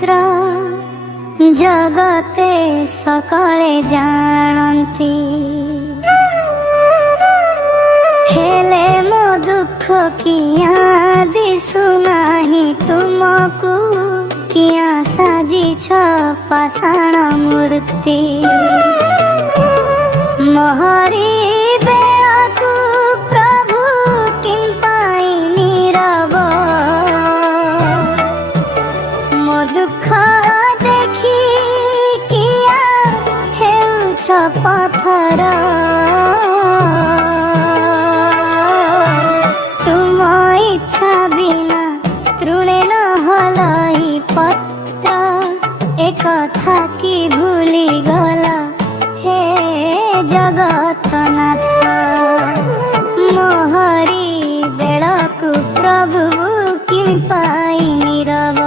पवित्र जगते सकले जानती हेले मो दुख किया दिसु नाही तुमको किया साजी छ पाषाण मूर्ति मोहरी बेळाकु प्रभु किंपाई नीरव मो दुख देखी किया हेउछ पथर तुम इच्छा बिना तृणे न हलाई पत्र एक था कि भूली गला हे जगतनाथ मोहरी बेळाकु प्रभु किंपाई नीरव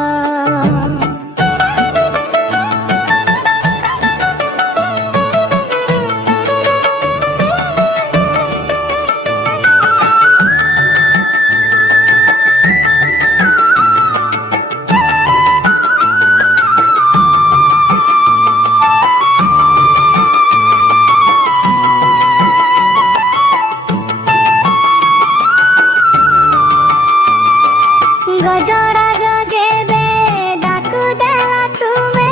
गजराज जेबे डाकु देला तुमे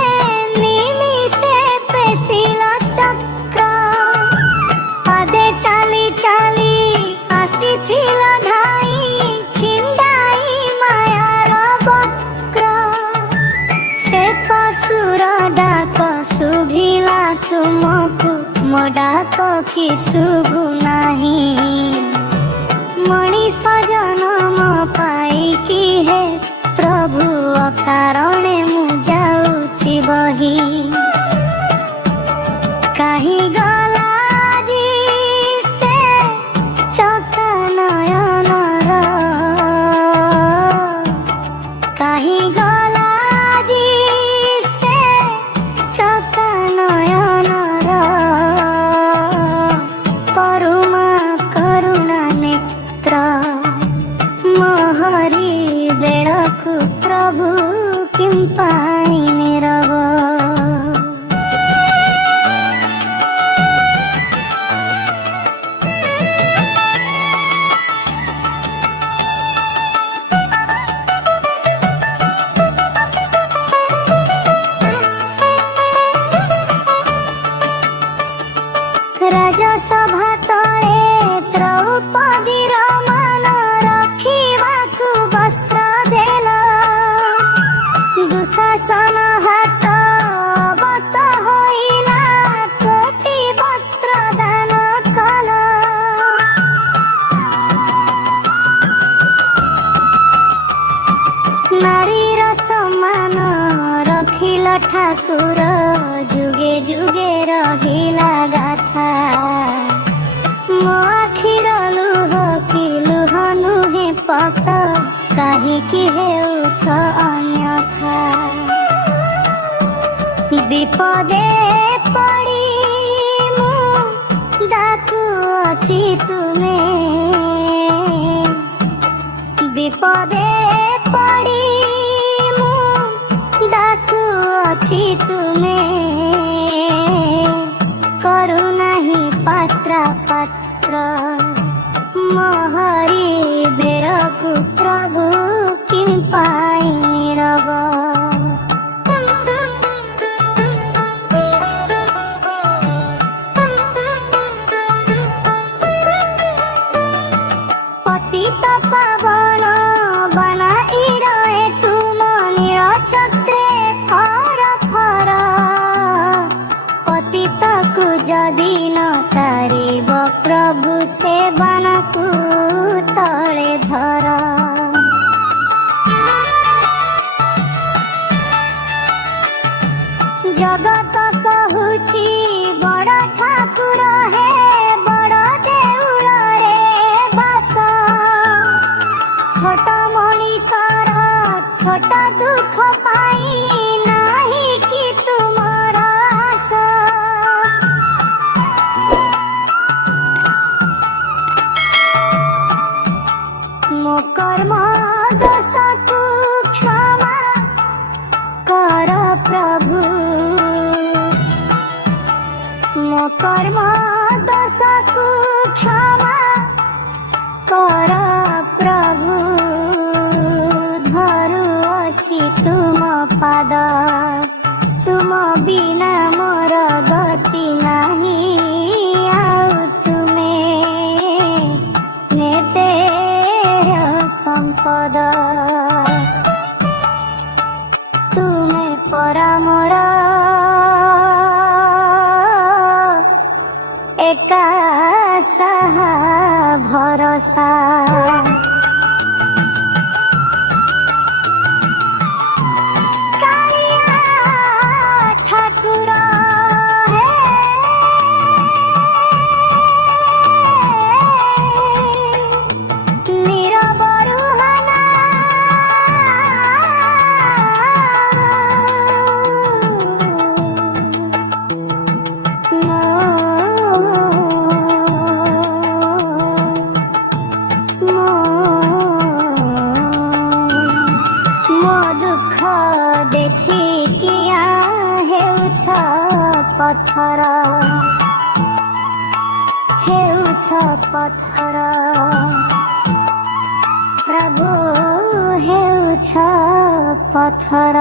निमिषे पेसिला चक्र पादे चाली चाली आसीथिला धाई छिंडाई मायार बक्र से पशुर डाक शुभिला तुमको मो डाक कि शुभु नाही मनीष जन्म पाई कि हे प्रभु अकारणे मु जाऊछि बही कहीं गला जी से चका नयनर कहीं गला जी से चका नयनर परुमा करुणा नेत्र मोहरी बेळाकु प्रभु किंपाई नीरव राजसभा तले द्रौपदीर मान रखिबाकु वस्त्र देला दुशासन हाथ बस होइला कोटि वस्त्र दान कल नारीर सम्मान रखिल ठाकुर जुगे जुगे रहिला गाथा मो आखिर लुह कि लुह नुहे पत काहिकी हेउछ अन्यथा विपदे पड़ी मु डाकुअछि तुमे विपदे पड़ी मु डाकुअछि तुमे करुणाहि पात्र पात्र मोहरी बेळाकु प्रभु किंपाई नीरव पतित पावन बनाई रहे तुम नीलचक्रे फर फर पतित को जदि न तारिब प्रभु सेवन को तले धर जगत कहुछि बड़ ठाकुर हे बड़ देउल रे बास छोट मनीषर छोट दुख पाई नाही कि तुमर आस मो कर्म दोष को क्षमा कर कर्म दशकु क्षमा कर प्रभु धरु अछि तुम पाद तुम बिना मोर गति नाही आउ तुमे नेते संपद तुमे परामर एका साहा भरोसा कालिया ठाकुर हे नीरव रुहाना मो दुख देखी किया हेउछ पत्थर प्रभु हेउछ पत्थर।